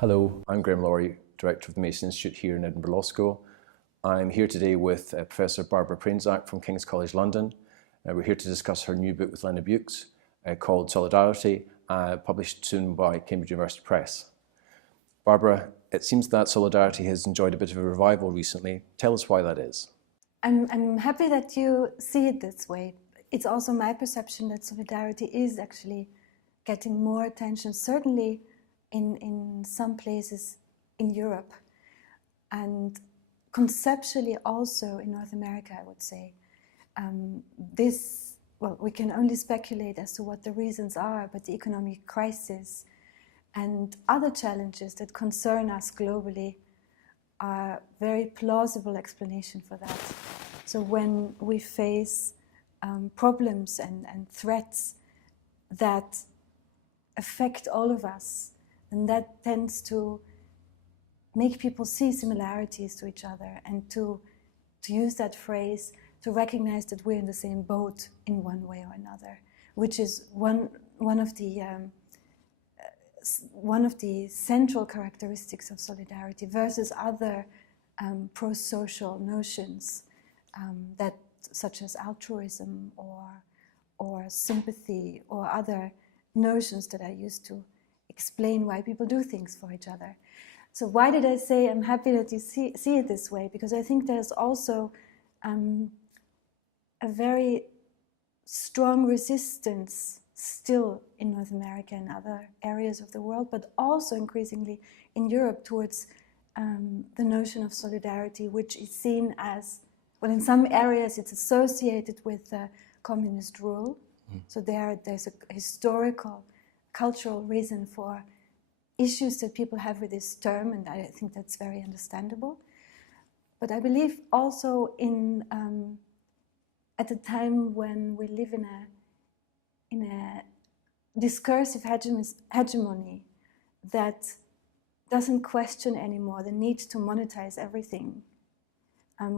Hello, I'm Graeme Laurie, Director of the Mason Institute here in Edinburgh Law School. I'm here today with Professor Barbara Prainsack from King's College London. We're here to discuss her new book with Lena Bukes called Solidarity, published soon by Cambridge University Press. Barbara, it seems that Solidarity has enjoyed a bit of a revival recently. Tell us why that is. I'm happy that you see it this way. It's also my perception that Solidarity is actually getting more attention, certainly in some places in Europe, and conceptually also in North America, I would say. We can only speculate as to what the reasons are, but the economic crisis and other challenges that concern us globally are very plausible explanation for that. So when we face problems and threats that affect all of us, and that tends to make people see similarities to each other and to use that phrase to recognize that we're in the same boat in one way or another, which is one of the central characteristics of solidarity versus other pro-social notions that such as altruism or sympathy or other notions that are used to explain why people do things for each other. So why did I say I'm happy that you see it this way? Because I think there's also a very strong resistance still in North America and other areas of the world, but also increasingly in Europe towards the notion of solidarity, which is seen as, well, in some areas it's associated with communist rule. So there's a historical, cultural reason for issues that people have with this term, and I think that's very understandable. But I believe also at a time when we live in a discursive hegemony that doesn't question anymore the need to monetize everything,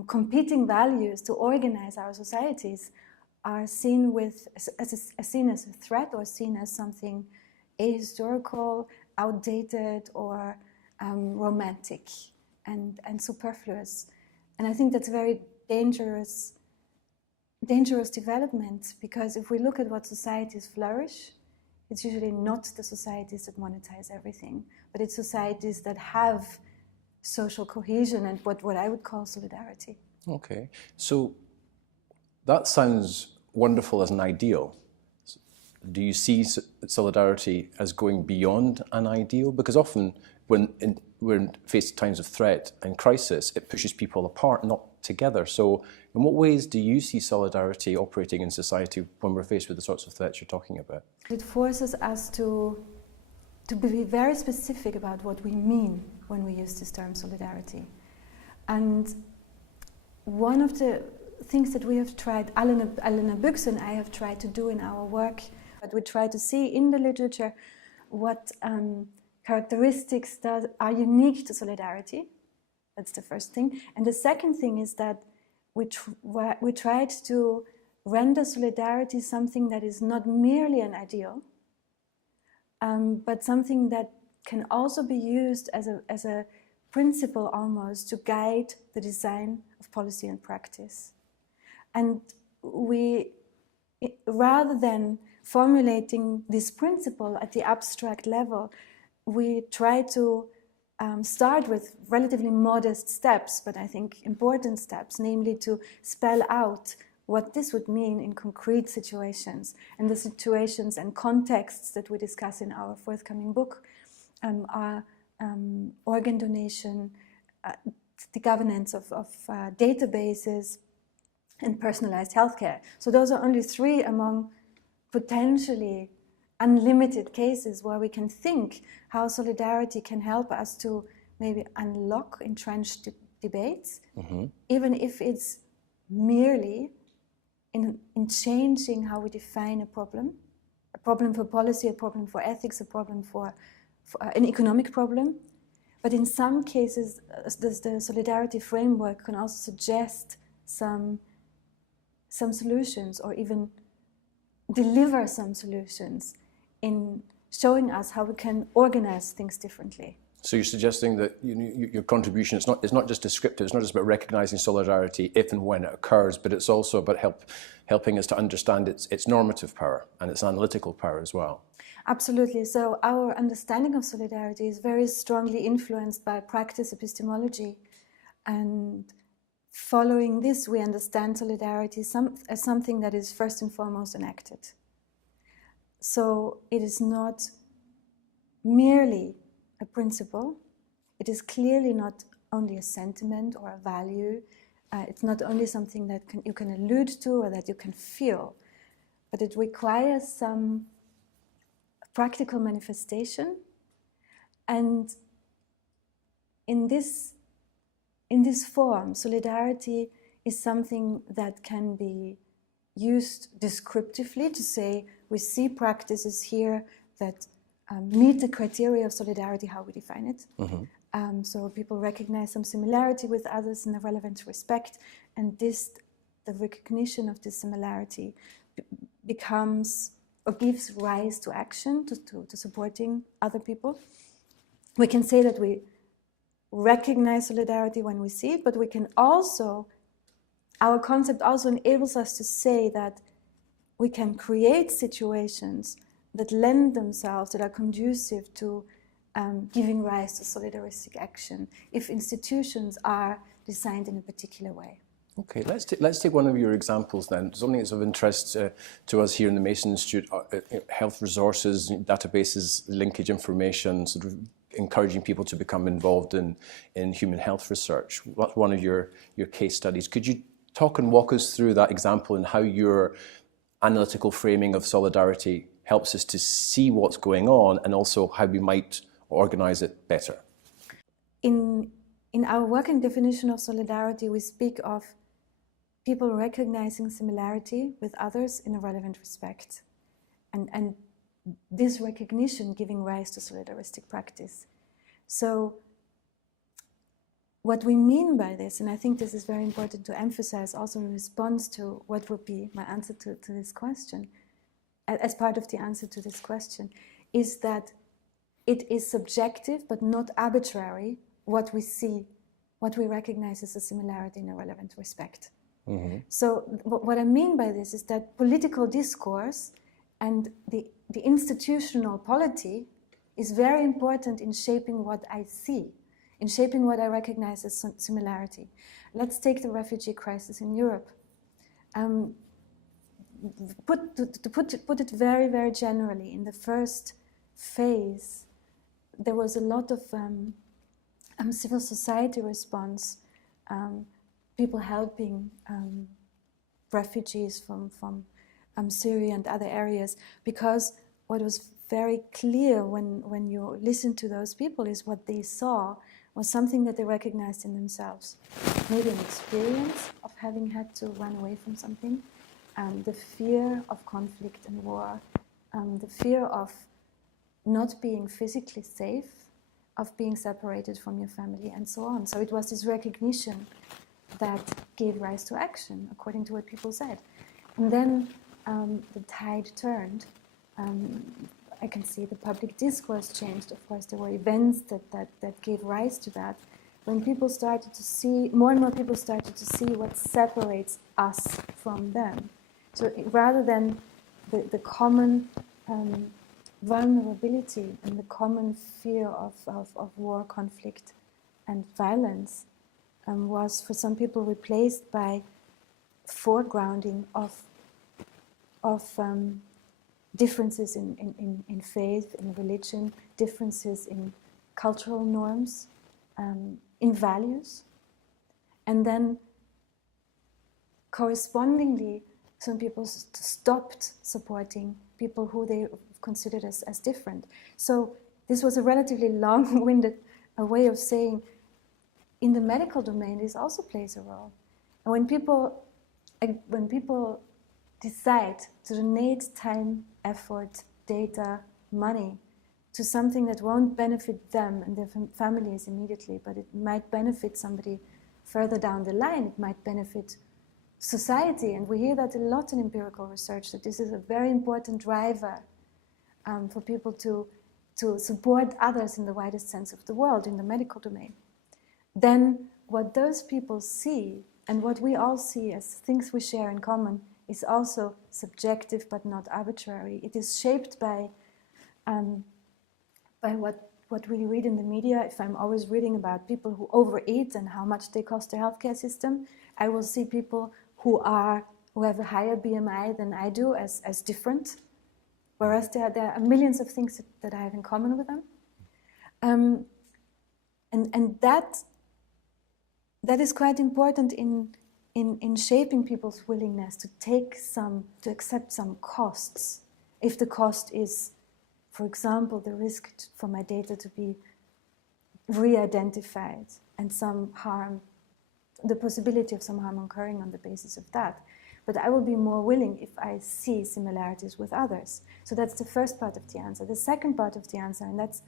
competing values to organize our societies are seen as a threat or seen as something ahistorical, outdated, or romantic and superfluous. And I think that's a very dangerous development, because if we look at what societies flourish, it's usually not the societies that monetize everything, but it's societies that have social cohesion and what I would call solidarity. Okay, so that sounds wonderful as an ideal. Do you see solidarity as going beyond an ideal? Because often when we're faced times of threat and crisis, it pushes people apart, not together. So in what ways do you see solidarity operating in society when we're faced with the sorts of threats you're talking about? It forces us to be very specific about what we mean when we use this term solidarity. And one of the things that we have tried, Lena Bukes and I have tried to do in our work, but we try to see in the literature what characteristics that are unique to solidarity. That's the first thing. And the second thing is that we tried to render solidarity something that is not merely an ideal, but something that can also be used as a principle almost to guide the design of policy and practice. And rather than formulating this principle at the abstract level, we try to start with relatively modest steps, but I think important steps, namely to spell out what this would mean in concrete situations. And the situations and contexts that we discuss in our forthcoming book are organ donation, the governance of databases, and personalized healthcare. So those are only three among potentially unlimited cases where we can think how solidarity can help us to maybe unlock entrenched debates, even if it's merely in changing how we define a problem for policy, a problem for ethics, a problem for an economic problem. But in some cases, the solidarity framework can also suggest some solutions, or even deliver some solutions in showing us how we can organize things differently. So you're suggesting that your contribution is not just descriptive. It's not just about recognizing solidarity if and when it occurs, but it's also about helping us to understand its normative power and its analytical power as well. Absolutely. So our understanding of solidarity is very strongly influenced by practice epistemology, and following this, we understand solidarity as something that is first and foremost enacted. So it is not merely a principle. It is clearly not only a sentiment or a value. It's not only something that you can allude to or that you can feel, but it requires some practical manifestation. And in this form, solidarity is something that can be used descriptively to say we see practices here that meet the criteria of solidarity, how we define it. Mm-hmm. So people recognize some similarity with others in a relevant respect, and the recognition of this similarity becomes or gives rise to action, to supporting other people. We can say that we recognize solidarity when we see it, but we can also, our concept also enables us to say that we can create situations that lend themselves, that are conducive to giving rise to solidaristic action if institutions are designed in a particular way. Okay, let's take one of your examples then. Something that's of interest to us here in the Mason Institute, health resources, databases, linkage information, sort of encouraging people to become involved in human health research. What's one of your case studies? Could you talk and walk us through that example and how your analytical framing of solidarity helps us to see what's going on and also how we might organize it better? In our working definition of solidarity, we speak of people recognizing similarity with others in a relevant respect, and this recognition giving rise to solidaristic practice. So what we mean by this, and I think this is very important to emphasize also in response to what would be my answer to this question, as part of the answer to this question, is that it is subjective but not arbitrary what we see, what we recognize as a similarity in a relevant respect. Mm-hmm. So what I mean by this is that political discourse and the institutional polity is very important in shaping what I see, in shaping what I recognize as similarity. Let's take the refugee crisis in Europe. To put it very, very generally, in the first phase, there was a lot of civil society response, people helping refugees from Syria and other areas, because what was very clear when you listen to those people is what they saw was something that they recognized in themselves. Maybe an experience of having had to run away from something, the fear of conflict and war, the fear of not being physically safe, of being separated from your family, and so on. So it was this recognition that gave rise to action, according to what people said. And then the tide turned. I can see the public discourse changed. Of course, there were events that gave rise to that. When people started to see, more and more people started to see what separates us from them. So rather than the common vulnerability and the common fear of war, conflict, and violence was for some people replaced by foregrounding of differences in faith, in religion, differences in cultural norms, in values. And then correspondingly, some people stopped supporting people who they considered as different. So this was a relatively long-winded way of saying in the medical domain this also plays a role. And when people decide to donate time, effort, data, money to something that won't benefit them and their families immediately, but it might benefit somebody further down the line, it might benefit society. And we hear that a lot in empirical research, that this is a very important driver for people to to support others in the widest sense of the word, in the medical domain, then what those people see and what we all see as things we share in common is also subjective but not arbitrary. It is shaped by what we read in the media. If I'm always reading about people who overeat and how much they cost the healthcare system, I will see people who have a higher BMI than I do as different, whereas there are millions of things that I have in common with them. And that is quite important in shaping people's willingness to accept some costs. If the cost is, for example, the risk for my data to be re-identified and the possibility of some harm occurring on the basis of that. But I will be more willing if I see similarities with others. So that's the first part of the answer. The second part of the answer, and that's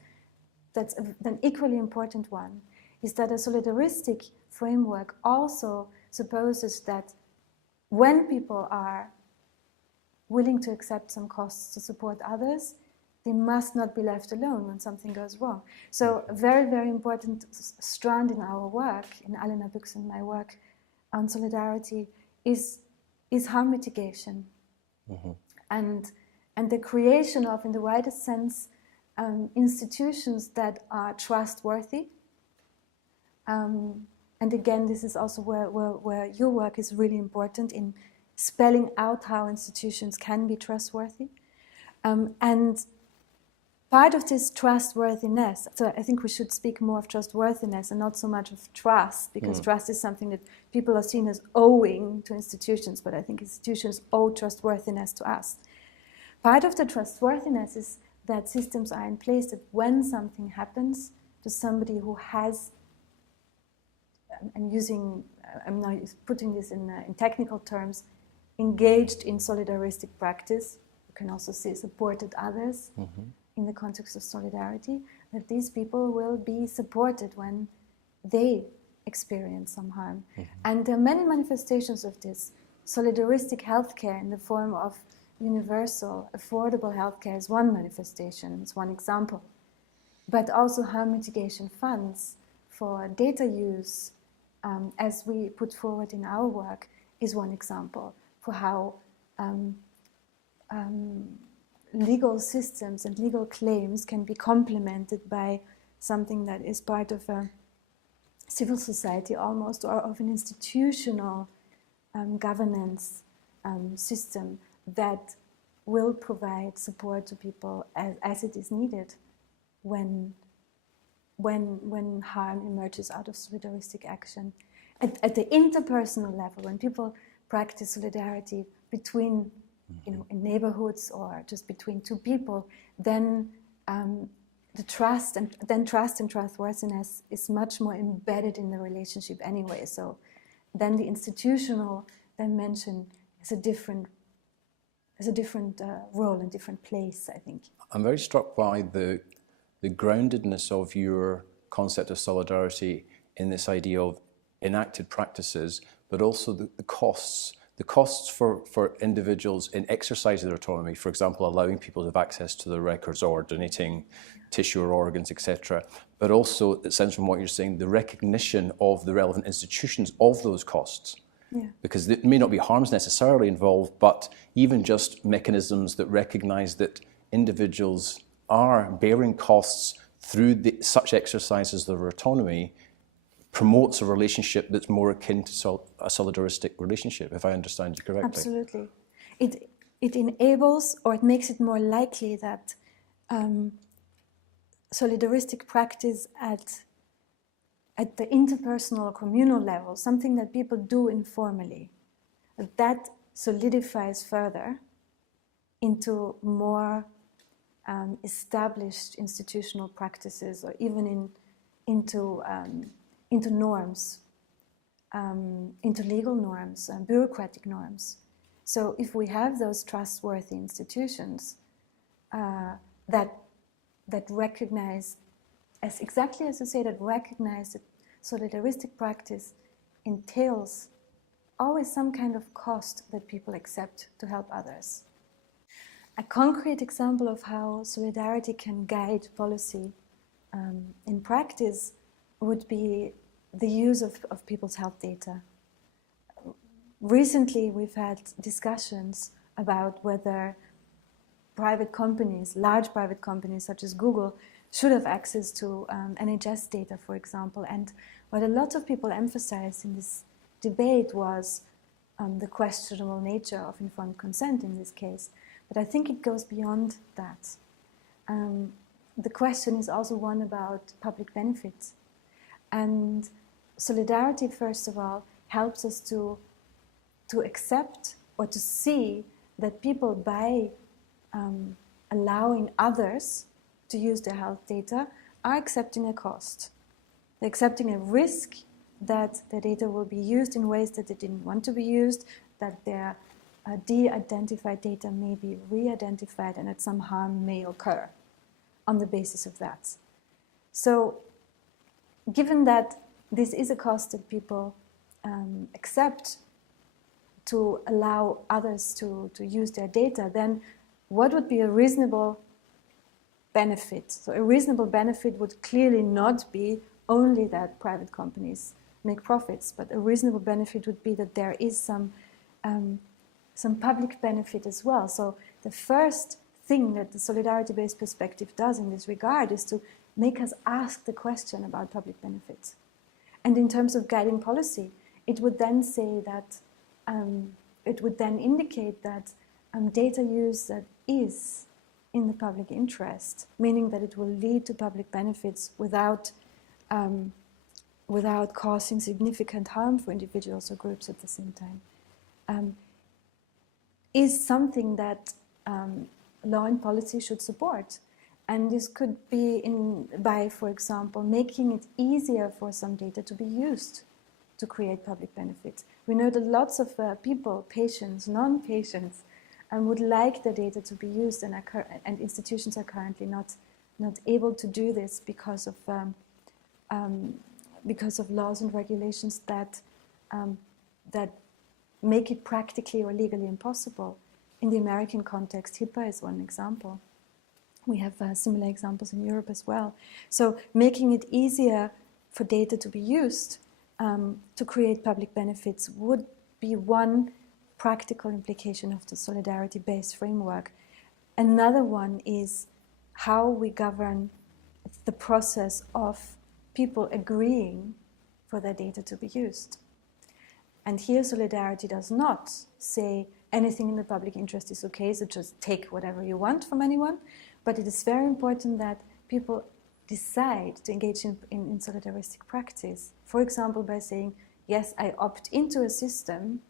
an equally important one, is that a solidaristic framework also supposes that when people are willing to accept some costs to support others, they must not be left alone when something goes wrong. So a very, very important strand in our work, in Alena Büchs and my work on solidarity, is harm mitigation. And the creation of, in the widest sense, institutions that are trustworthy. And again, this is also where your work is really important in spelling out how institutions can be trustworthy. And part of this trustworthiness, so I think we should speak more of trustworthiness and not so much of trust, because trust is something that people are seen as owing to institutions, but I think institutions owe trustworthiness to us. Part of the trustworthiness is that systems are in place that when something happens to somebody who has, I'm now putting this in technical terms, engaged in solidaristic practice, you can also say supported others, in the context of solidarity, that these people will be supported when they experience some harm. And there are many manifestations of this. Solidaristic healthcare in the form of universal, affordable healthcare is one manifestation, it's one example. But also harm mitigation funds for data use, as we put forward in our work, is one example for how legal systems and legal claims can be complemented by something that is part of a civil society almost, or of an institutional governance system that will provide support to people as it is needed when harm emerges out of solidaristic action. At the interpersonal level, when people practice solidarity between in neighborhoods or just between two people, then the trust and trustworthiness is much more embedded in the relationship anyway. So then the institutional dimension is a different role and different place, I think. I'm very struck by the groundedness of your concept of solidarity in this idea of enacted practices, but also the costs. The costs for individuals in exercising their autonomy, for example, allowing people to have access to their records or donating tissue or organs, etc. But also, it sounds from what you're saying, the recognition of the relevant institutions of those costs. Yeah. Because there may not be harms necessarily involved, but even just mechanisms that recognize that individuals are bearing costs through such exercises of their autonomy promotes a relationship that's more akin to a solidaristic relationship, if I understand you correctly. Absolutely. It enables, or it makes it more likely that solidaristic practice at the interpersonal or communal level, something that people do informally, that solidifies further into more established institutional practices, or even into norms, into legal norms and bureaucratic norms. So if we have those trustworthy institutions that recognize, as exactly as you say, that recognize that solidaristic practice entails always some kind of cost that people accept to help others. A concrete example of how solidarity can guide policy in practice would be the use of people's health data. Recently, we've had discussions about whether private companies, large private companies such as Google, should have access to NHS data, for example. And what a lot of people emphasized in this debate was the questionable nature of informed consent in this case. But I think it goes beyond that. The question is also one about public benefits. And solidarity, first of all, helps us to accept or to see that people, by allowing others to use their health data, are accepting a cost. They're accepting a risk that their data will be used in ways that they didn't want to be used, that their de-identified data may be re-identified, and that some harm may occur on the basis of that. So, given that this is a cost that people accept to allow others to use their data, then what would be a reasonable benefit? So a reasonable benefit would clearly not be only that private companies make profits, but a reasonable benefit would be that there is some public benefit as well. So the first thing that the solidarity-based perspective does in this regard is to make us ask the question about public benefits. And in terms of guiding policy, it would then say that, it would then indicate that data use that is in the public interest, meaning that it will lead to public benefits without causing significant harm for individuals or groups at the same time, is something that law and policy should support. And this could be by, for example, making it easier for some data to be used to create public benefits. We know that lots of people, patients, non-patients, would like the data to be used, and institutions are currently not able to do this because of laws and regulations that make it practically or legally impossible. In the American context, HIPAA is one example. We have similar examples in Europe as well. So making it easier for data to be used to create public benefits would be one practical implication of the solidarity-based framework. Another one is how we govern the process of people agreeing for their data to be used. And here solidarity does not say anything in the public interest is okay, so just take whatever you want from anyone. But it is very important that people decide to engage in solidaristic practice. For example, by saying, yes, I opt into a system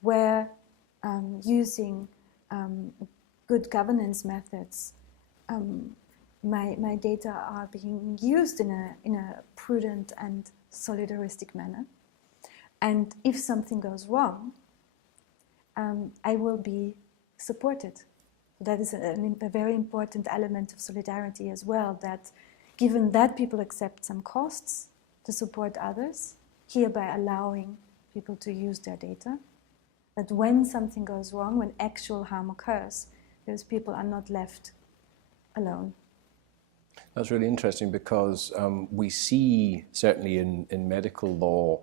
where using good governance methods, my data are being used in a prudent and solidaristic manner. And if something goes wrong, I will be supported. That is a very important element of solidarity as well, that given that people accept some costs to support others, hereby allowing people to use their data, that when something goes wrong, when actual harm occurs, those people are not left alone. That's really interesting because we see, certainly in medical law,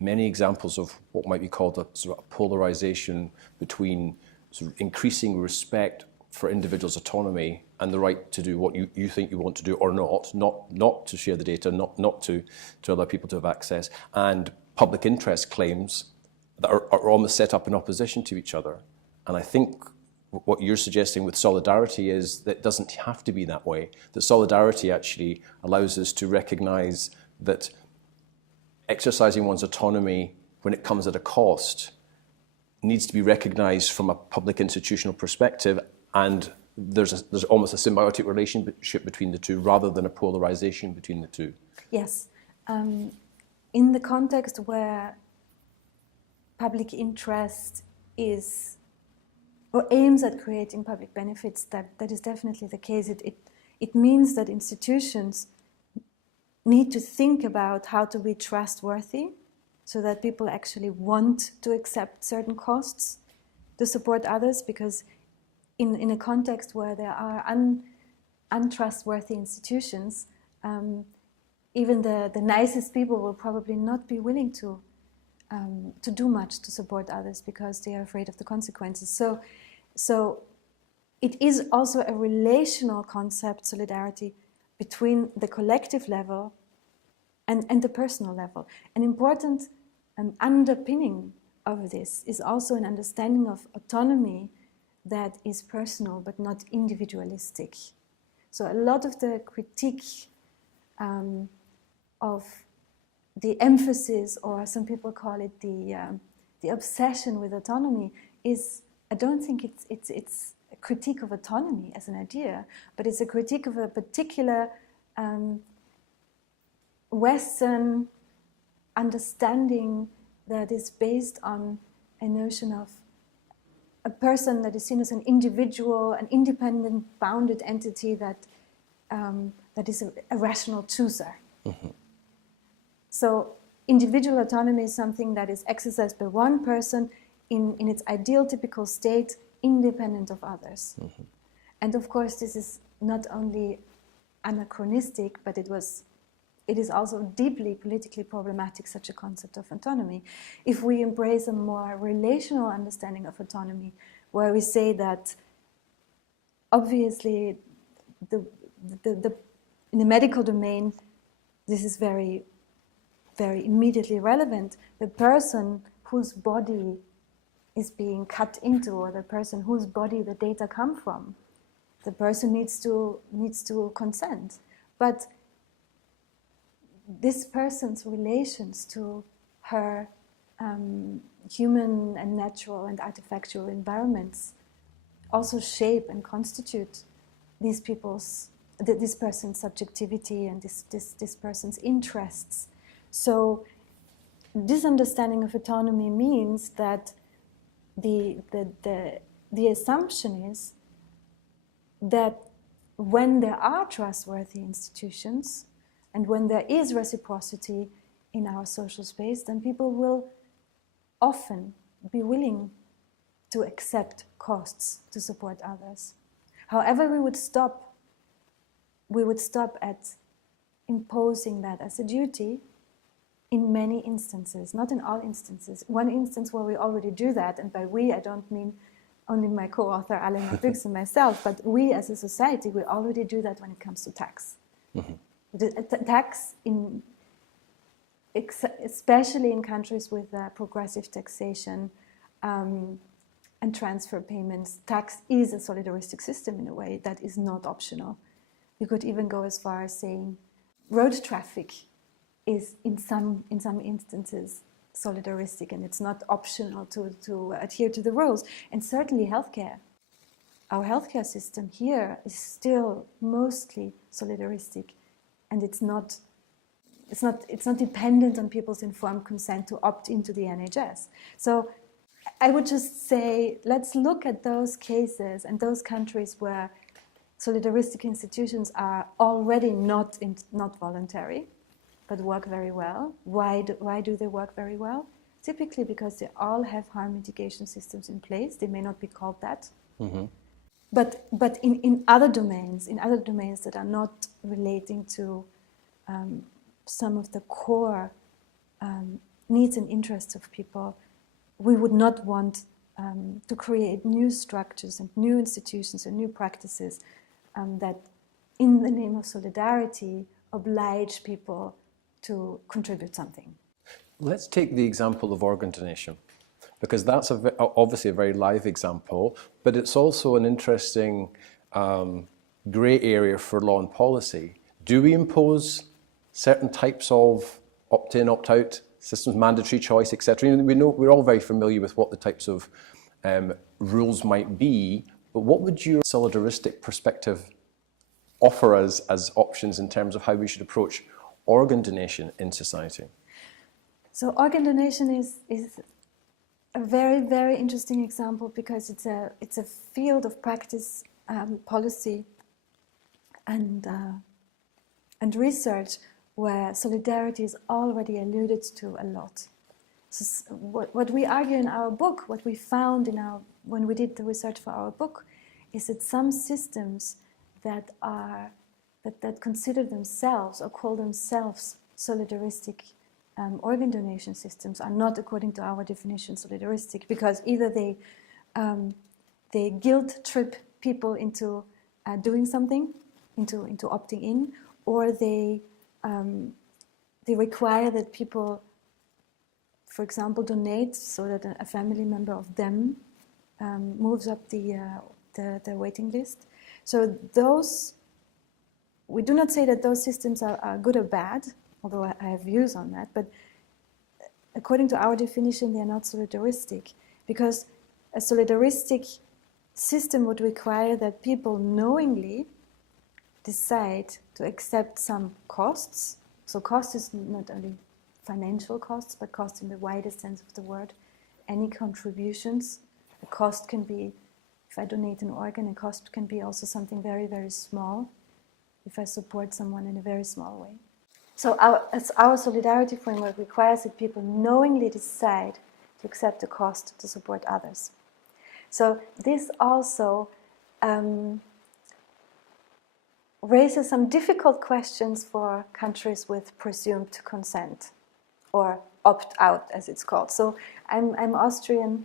many examples of what might be called a sort of polarization between sort of increasing respect for individuals' autonomy and the right to do what you think you want to do or not to share the data, not to allow people to have access, and public interest claims that are almost set up in opposition to each other. And I think what you're suggesting with solidarity is that it doesn't have to be that way. That solidarity actually allows us to recognize that exercising one's autonomy when it comes at a cost needs to be recognized from a public institutional perspective, and there's almost a symbiotic relationship between the two rather than a polarization between the two. Yes. In the context where public interest is or aims at creating public benefits, that is definitely the case. It means that institutions need to think about how to be trustworthy so that people actually want to accept certain costs to support others, because in a context where there are untrustworthy institutions, even the nicest people will probably not be willing to do much to support others because they are afraid of the consequences. So it is also a relational concept, solidarity, between the collective level and the personal level. An important underpinning of this is also an understanding of autonomy that is personal but not individualistic. So a lot of the critique of the emphasis, or some people call it the obsession with autonomy, is, I don't think it's a critique of autonomy as an idea, but it's a critique of a particular Western understanding that is based on a notion of a person that is seen as an individual, an independent, bounded entity that is a rational chooser. Mm-hmm. So individual autonomy is something that is exercised by one person in its ideal typical state, independent of others. Mm-hmm. And of course, this is not only anachronistic, but it is also deeply politically problematic, such a concept of autonomy. If we embrace a more relational understanding of autonomy, where we say that obviously in the medical domain, this is very, very immediately relevant, the person whose body is being cut into, or the person whose body the data come from, the person needs to consent. But this person's relations to her human and natural and artifactual environments also shape and constitute this person's subjectivity and this person's interests. So this understanding of autonomy means that the assumption is that when there are trustworthy institutions and when there is reciprocity in our social space, then people will often be willing to accept costs to support others. However, we would stop at imposing that as a duty in many instances, not in all instances. One instance where we already do that, and by we I don't mean only my co-author Alain Mabrix and myself, but we as a society, we already do that when it comes to tax. Mm-hmm. The tax, especially in countries with progressive taxation and transfer payments, tax is a solidaristic system in a way that is not optional. You could even go as far as saying road traffic is in some instances solidaristic, and it's not optional to adhere to the rules. And certainly healthcare. Our healthcare system here is still mostly solidaristic, and it's not dependent on people's informed consent to opt into the NHS. So I would just say, let's look at those cases and those countries where solidaristic institutions are already not voluntary, but work very well. Why do they work very well? Typically because they all have harm mitigation systems in place. They may not be called that. Mm-hmm. But in other domains that are not relating to some of the core needs and interests of people, we would not want to create new structures and new institutions and new practices that, in the name of solidarity, oblige people to contribute something. Let's take the example of organ donation, because that's obviously a very live example, but it's also an interesting grey area for law and policy. Do we impose certain types of opt-in, opt-out systems, mandatory choice, etc.? We know we're all very familiar with what the types of rules might be, but what would your solidaristic perspective offer us as options in terms of how we should approach organ donation in society? So organ donation is a very, very interesting example because it's a field of practice, policy, and research where solidarity is already alluded to a lot. So what we argue in our book, what we found when we did the research for our book, is that some systems that consider themselves or call themselves solidaristic organ donation systems are not, according to our definition, solidaristic, because either they guilt trip people into doing something, into opting in, or they require that people, for example, donate so that a family member of them moves up the waiting list. So those, we do not say that those systems are good or bad, although I have views on that, but according to our definition, they are not solidaristic, because a solidaristic system would require that people knowingly decide to accept some costs. So cost is not only financial costs, but cost in the widest sense of the word. Any contributions, a cost can be, if I donate an organ, a cost can be also something very, very small, if I support someone in a very small way. So our solidarity framework requires that people knowingly decide to accept the cost to support others. So this also raises some difficult questions for countries with presumed consent, or opt-out, as it's called. So I'm Austrian.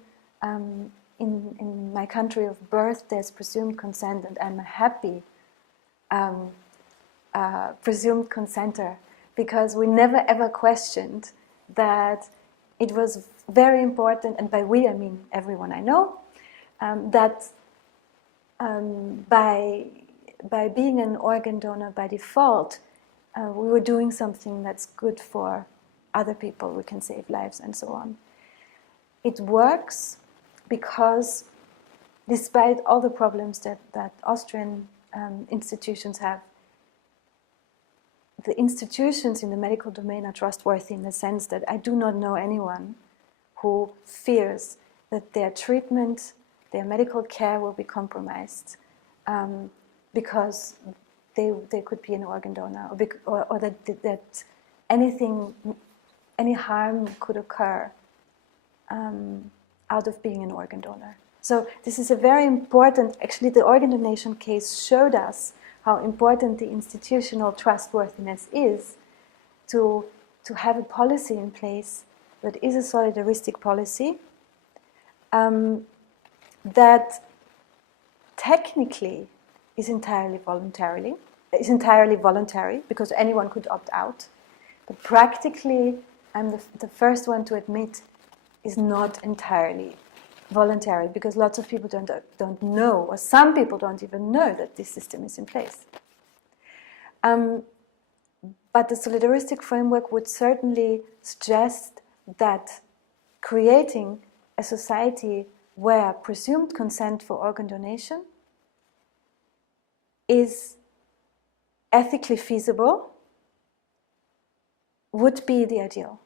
In my country of birth, there's presumed consent, and I'm a happy presumed consenter, because we never ever questioned that it was very important, and by we I mean everyone I know, that by being an organ donor by default, we were doing something that's good for other people, we can save lives and so on. It works because despite all the problems that Austrian institutions have, the institutions in the medical domain are trustworthy in the sense that I do not know anyone who fears that their treatment, their medical care will be compromised because they could be an organ donor, or that any harm could occur out of being an organ donor. So this is a very important, actually the organ donation case showed us how important the institutional trustworthiness is to have a policy in place that is a solidaristic policy, that technically is entirely voluntary, because anyone could opt out, but practically, I'm the first one to admit, is not entirely voluntary, because lots of people don't know, or some people don't even know that this system is in place. But the solidaristic framework would certainly suggest that creating a society where presumed consent for organ donation is ethically feasible would be the ideal.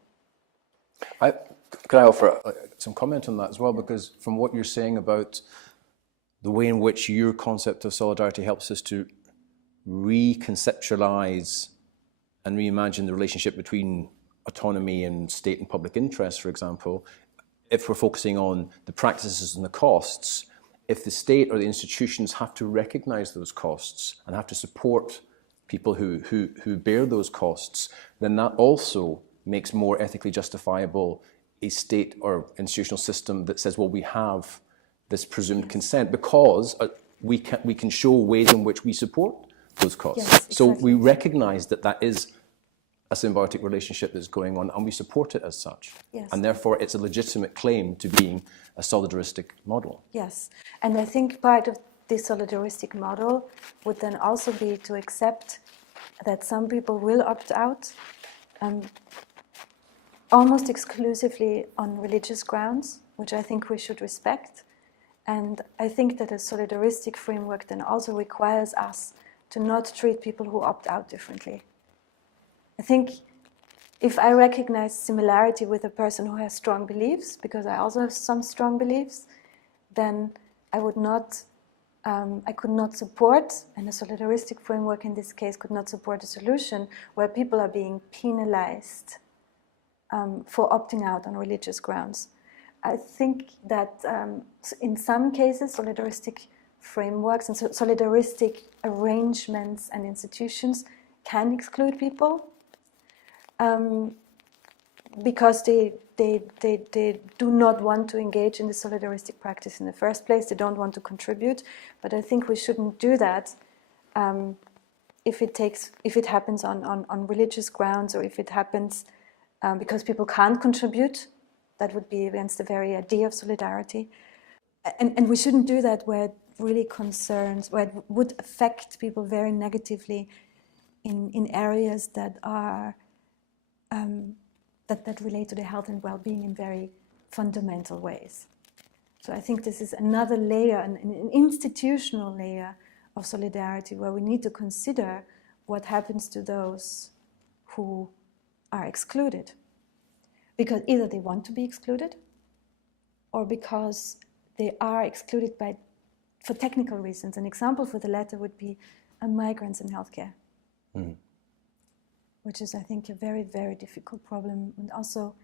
Could I offer some comment on that as well? Because from what you're saying about the way in which your concept of solidarity helps us to reconceptualize and reimagine the relationship between autonomy and state and public interest, for example, if we're focusing on the practices and the costs, if the state or the institutions have to recognize those costs and have to support people who bear those costs, then that also makes more ethically justifiable a state or institutional system that says, well, we have this presumed consent because we can show ways in which we support those costs. Yes, exactly. So we recognize that is a symbiotic relationship that's going on, and we support it as such. Yes. And therefore, it's a legitimate claim to being a solidaristic model. Yes, and I think part of this solidaristic model would then also be to accept that some people will opt out almost exclusively on religious grounds, which I think we should respect. And I think that a solidaristic framework then also requires us to not treat people who opt out differently. I think if I recognize similarity with a person who has strong beliefs, because I also have some strong beliefs, then I could not support, and a solidaristic framework in this case could not support a solution where people are being penalized for opting out on religious grounds. I think that in some cases, solidaristic frameworks and solidaristic arrangements and institutions can exclude people because they do not want to engage in the solidaristic practice in the first place. They don't want to contribute. But I think we shouldn't do that if it happens on religious grounds, or if it happens because people can't contribute. That would be against the very idea of solidarity. And we shouldn't do that where it really concerns, where it would affect people very negatively in areas that are that relate to the health and well-being in very fundamental ways. So I think this is another layer, an institutional layer of solidarity, where we need to consider what happens to those who are excluded. Because either they want to be excluded, or because they are excluded for technical reasons. An example for the latter would be migrants in healthcare, which is, I think, a very, very difficult problem. And also,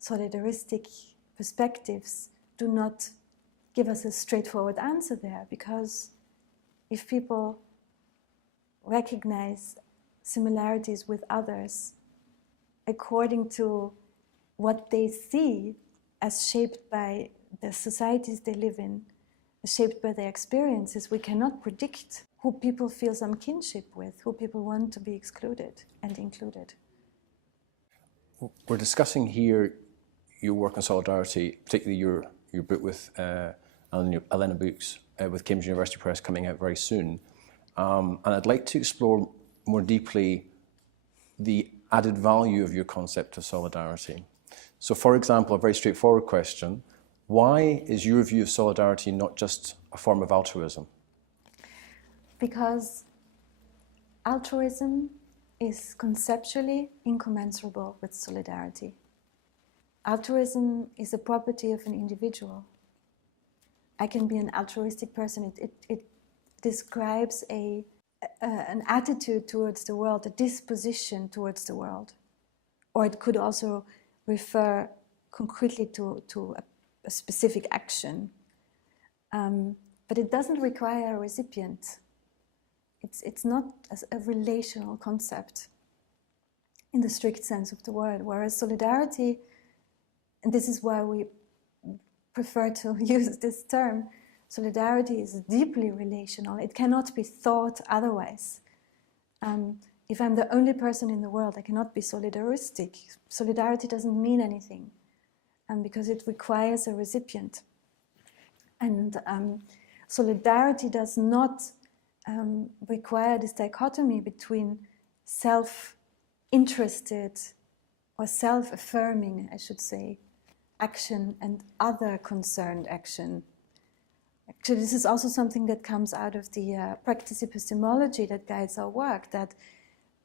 solidaristic perspectives do not give us a straightforward answer there, because if people recognize similarities with others according to what they see as shaped by the societies they live in, shaped by their experiences, we cannot predict who people feel some kinship with, who people want to be excluded and included. We're discussing here your work on solidarity, particularly your book with Elena Books with Cambridge University Press coming out very soon. And I'd like to explore more deeply the added value of your concept of solidarity. So, for example, a very straightforward question: why is your view of solidarity not just a form of altruism? Because altruism is conceptually incommensurable with solidarity. Altruism is a property of an individual. I can be an altruistic person. It describes an attitude towards the world, a disposition towards the world. Or it could also refer concretely to a specific action. But it doesn't require a recipient. It's not a relational concept in the strict sense of the word, whereas solidarity, and this is why we prefer to use this term, solidarity is deeply relational. It cannot be thought otherwise. If I'm the only person in the world, I cannot be solidaristic. Solidarity doesn't mean anything, because it requires a recipient. And solidarity does not require this dichotomy between self-interested or self-affirming, I should say, action and other concerned action. Actually, this is also something that comes out of the practice epistemology that guides our work, that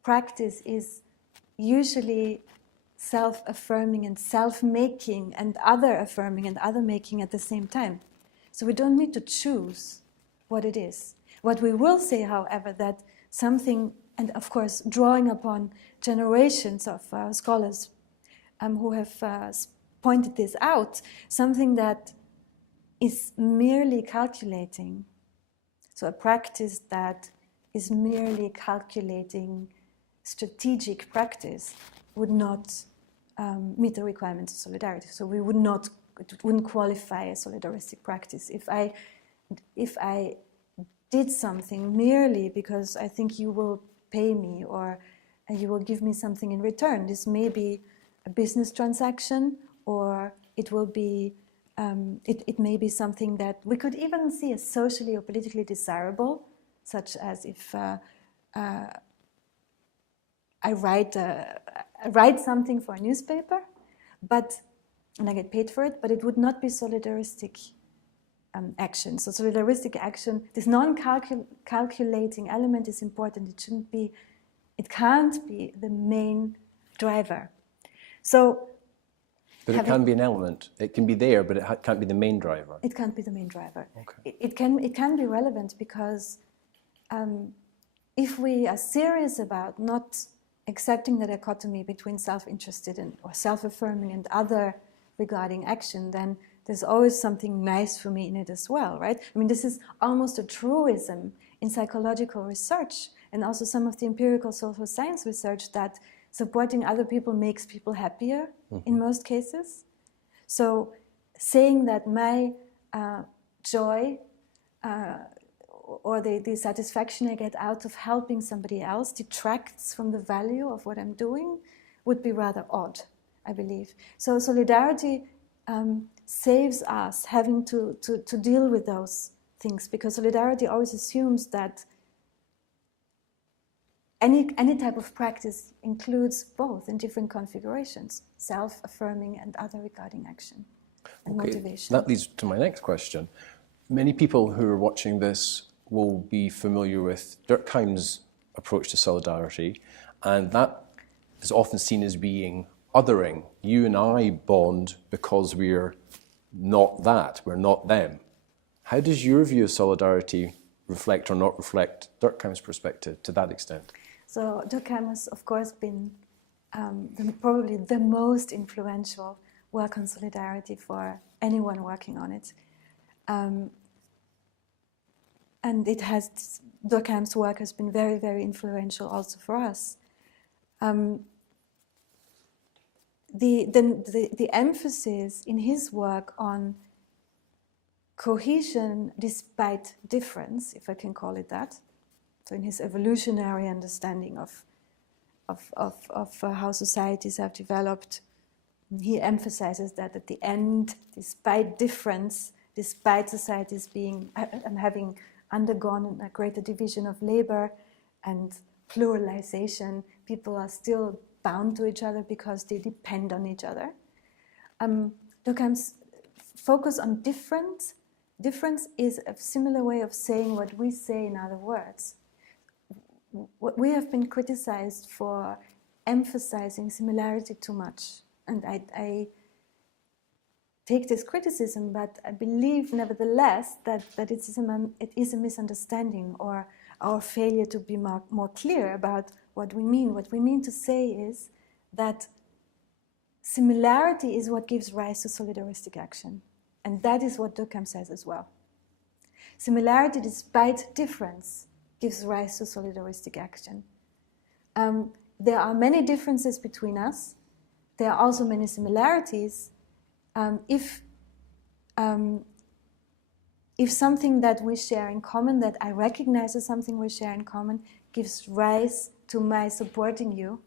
practice is usually self-affirming and self-making and other-affirming and other-making at the same time. So we don't need to choose what it is. What we will say, however, that something, and of course drawing upon generations of scholars who have pointed this out, something that is merely calculating, so a practice that is merely calculating strategic practice would not meet the requirements of solidarity. So it wouldn't qualify as solidaristic practice. If I did something merely because I think you will pay me or you will give me something in return, this may be a business transaction, or it will be it may be something that we could even see as socially or politically desirable, such as if I write something for a newspaper, and I get paid for it, but it would not be solidaristic action. So solidaristic action, this non-calculating element is important. It can't be the main driver. So, but it can be an element. It can be there, but it can't be the main driver. It can't be the main driver. Okay. It can be relevant because if we are serious about not accepting the dichotomy between self-interested or self-affirming and other regarding action, then there's always something nice for me in it as well, right? I mean, this is almost a truism in psychological research and also some of the empirical social science research that supporting other people makes people happier in most cases. So saying that my joy or the satisfaction I get out of helping somebody else detracts from the value of what I'm doing would be rather odd, I believe. So solidarity saves us having to deal with those things, because solidarity always assumes that any type of practice includes both in different configurations, self-affirming and other regarding action and motivation. That leads to my next question. Many people who are watching this will be familiar with Durkheim's approach to solidarity, and that is often seen as being othering. You and I bond because we're not that, we're not them. How does your view of solidarity reflect or not reflect Durkheim's perspective to that extent? So Durkheim has, of course, been probably the most influential work on solidarity for anyone working on it. And Durkheim's work has been very, very influential also for us. The emphasis in his work on cohesion despite difference, if I can call it that, so in his evolutionary understanding of how societies have developed, he emphasizes that at the end, despite difference, despite societies having undergone a greater division of labor and pluralization, people are still bound to each other because they depend on each other. Durkheim's focus on difference is a similar way of saying what we say in other words. We have been criticized for emphasizing similarity too much, and I take this criticism, but I believe nevertheless that it is a misunderstanding or our failure to be more clear about what we mean. What we mean to say is that similarity is what gives rise to solidaristic action, and that is what Durkheim says as well. Similarity despite difference gives rise to solidaristic action. There are many differences between us. There are also many similarities. If something that we share in common, that I recognize as something we share in common, gives rise to my supporting you,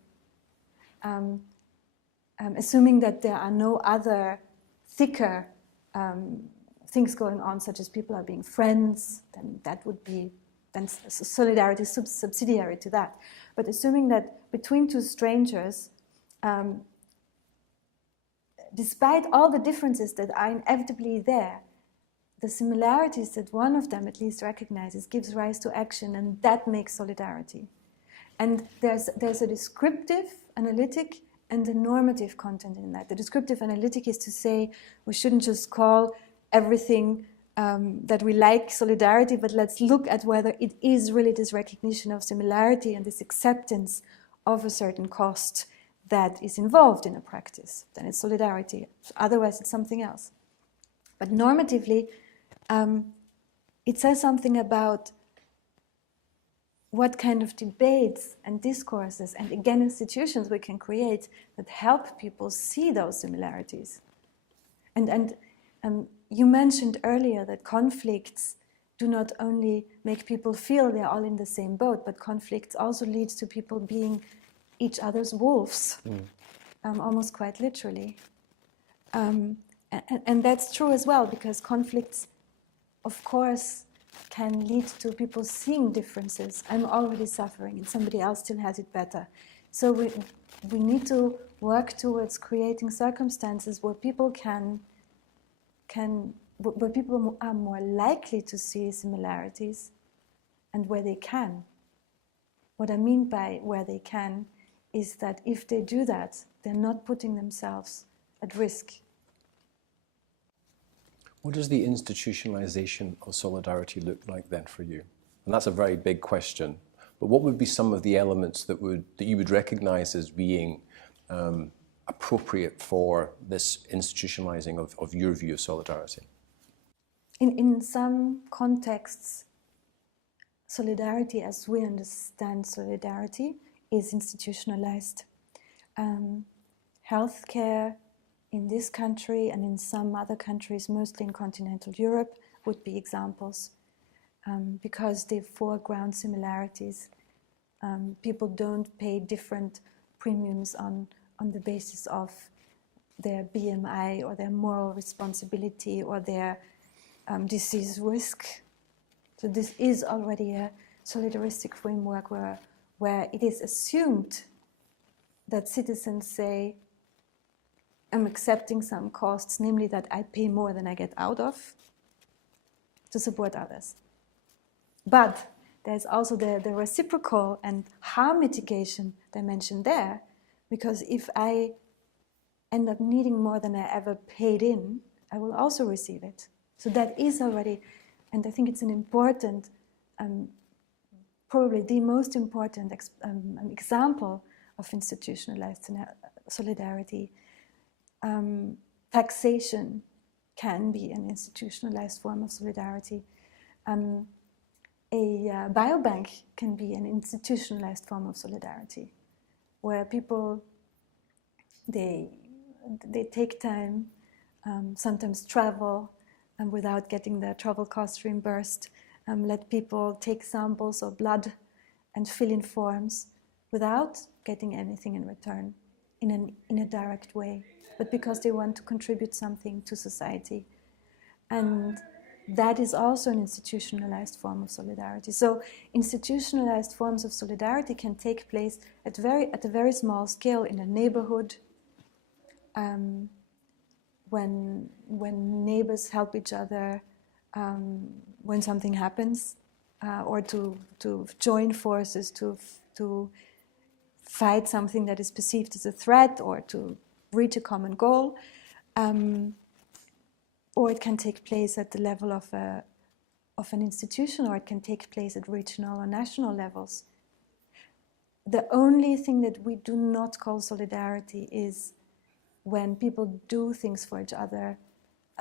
assuming that there are no other thicker things going on, such as people are being friends, then that would be solidarity subsidiary to that. But assuming that between two strangers, despite all the differences that are inevitably there, the similarities that one of them at least recognizes gives rise to action, and that makes solidarity. And there's a descriptive, analytic, and a normative content in that. The descriptive analytic is to say we shouldn't just call everything that we like solidarity, but let's look at whether it is really this recognition of similarity and this acceptance of a certain cost that is involved in a practice. Then it's solidarity. Otherwise, it's something else. But normatively, it says something about what kind of debates and discourses and, again, institutions we can create that help people see those similarities. And you mentioned earlier that conflicts do not only make people feel they're all in the same boat, but conflicts also lead to people being each other's wolves, almost quite literally. And that's true as well, because conflicts, of course, can lead to people seeing differences. I'm already suffering and somebody else still has it better. So we need to work towards creating circumstances where people where people are more likely to see similarities and where they can. What I mean by where they can is that if they do that, they're not putting themselves at risk. What does the institutionalization of solidarity look like then for you? And that's a very big question. But what would be some of the elements that you would recognize as being appropriate for this institutionalizing of your view of solidarity? In some contexts, solidarity, as we understand solidarity, is institutionalized. Healthcare in this country and in some other countries, mostly in continental Europe, would be examples, because they foreground similarities. People don't pay different premiums on the basis of their BMI or their moral responsibility or their disease risk. So this is already a solidaristic framework where it is assumed that citizens say, I'm accepting some costs, namely that I pay more than I get out of, to support others. But there's also the reciprocal and harm mitigation dimension there, because if I end up needing more than I ever paid in, I will also receive it. So that is already, and I think it's an important, probably the most important example of institutionalized solidarity. Taxation can be an institutionalized form of solidarity. A biobank can be an institutionalized form of solidarity, where people, they take time, sometimes travel, and without getting their travel costs reimbursed, let people take samples of blood and fill in forms without getting anything in return in a direct way, but because they want to contribute something to society. And that is also an institutionalized form of solidarity. So institutionalized forms of solidarity can take place at a very small scale in a neighborhood, when neighbors help each other when something happens, or to join forces to fight something that is perceived as a threat or to reach a common goal. Or it can take place at the level of an institution, or it can take place at regional or national levels. The only thing that we do not call solidarity is when people do things for each other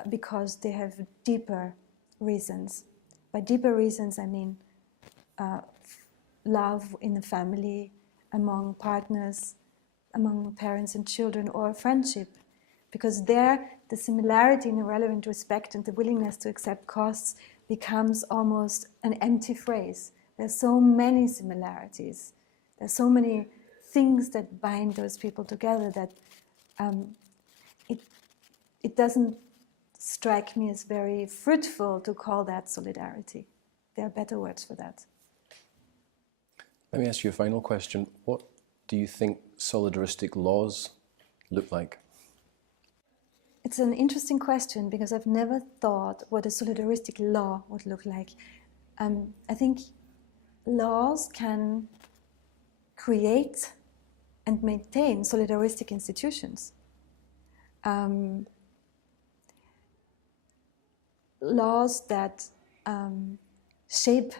because they have deeper reasons. By deeper reasons, I mean love in the family, among partners, among parents and children, or friendship. Because there, the similarity in a relevant respect and the willingness to accept costs becomes almost an empty phrase. There's so many similarities. There's so many things that bind those people together that it doesn't strike me as very fruitful to call that solidarity. There are better words for that. Let me ask you a final question. What do you think solidaristic laws look like? It's an interesting question because I've never thought what a solidaristic law would look like. I think laws can create and maintain solidaristic institutions. Laws that shape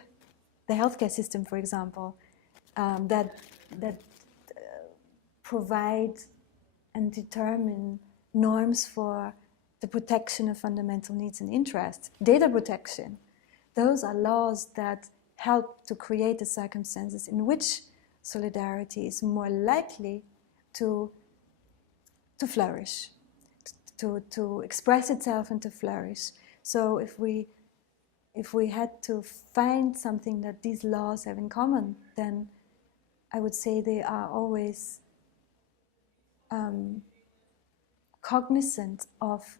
the healthcare system, for example, that provide and determine norms for the protection of fundamental needs and interests, data protection. Those are laws that help to create the circumstances in which solidarity is more likely to flourish, to express itself and to flourish. So if we had to find something that these laws have in common, then I would say they are always cognizant of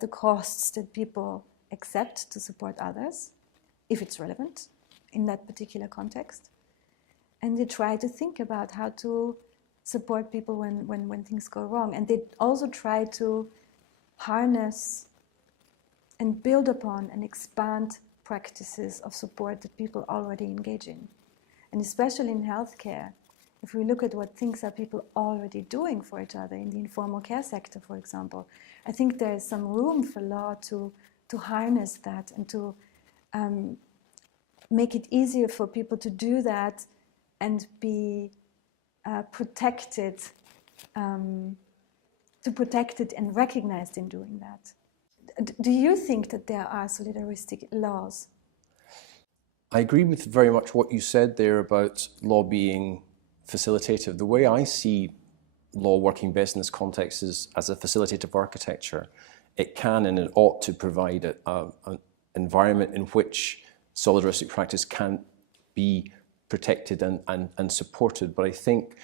the costs that people accept to support others, if it's relevant in that particular context. And they try to think about how to support people when things go wrong. And they also try to harness and build upon and expand practices of support that people already engage in. And especially in healthcare, if we look at what things are people already doing for each other in the informal care sector, for example, I think there is some room for law to harness that and to make it easier for people to do that and be protected to protect it and recognized in doing that. Do you think that there are solidaristic laws? I agree with very much what you said there about law being facilitative. The way I see law working best in this context is as a facilitative architecture. It can and it ought to provide an environment in which solidaristic practice can be protected and supported. But I think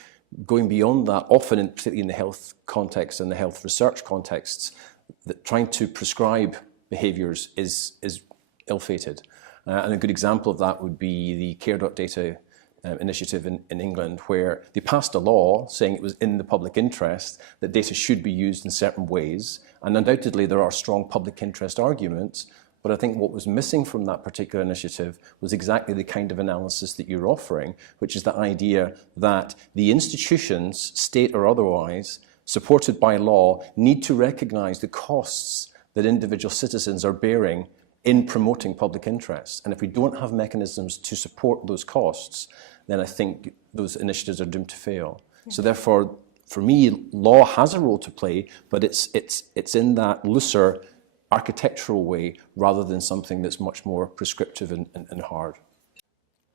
going beyond that, often, particularly in the health context and the health research contexts, that trying to prescribe behaviours is ill-fated. And a good example of that would be the Care.Data initiative in England, where they passed a law saying it was in the public interest that data should be used in certain ways. And undoubtedly there are strong public interest arguments, but I think what was missing from that particular initiative was exactly the kind of analysis that you're offering, which is the idea that the institutions, state or otherwise, supported by law, need to recognise the costs that individual citizens are bearing in promoting public interest. And if we don't have mechanisms to support those costs, then I think those initiatives are doomed to fail. Yeah. So therefore, for me, law has a role to play, but it's in that looser architectural way rather than something that's much more prescriptive and hard.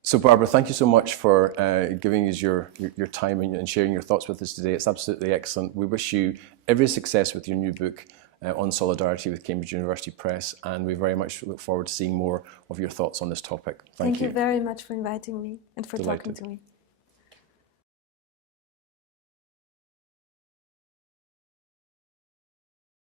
So Barbara, thank you so much for giving us your time and sharing your thoughts with us today. It's absolutely excellent. We wish you every success with your new book on solidarity with Cambridge University Press, and we very much look forward to seeing more of your thoughts on this topic. Thank you very much for inviting me and for talking to me.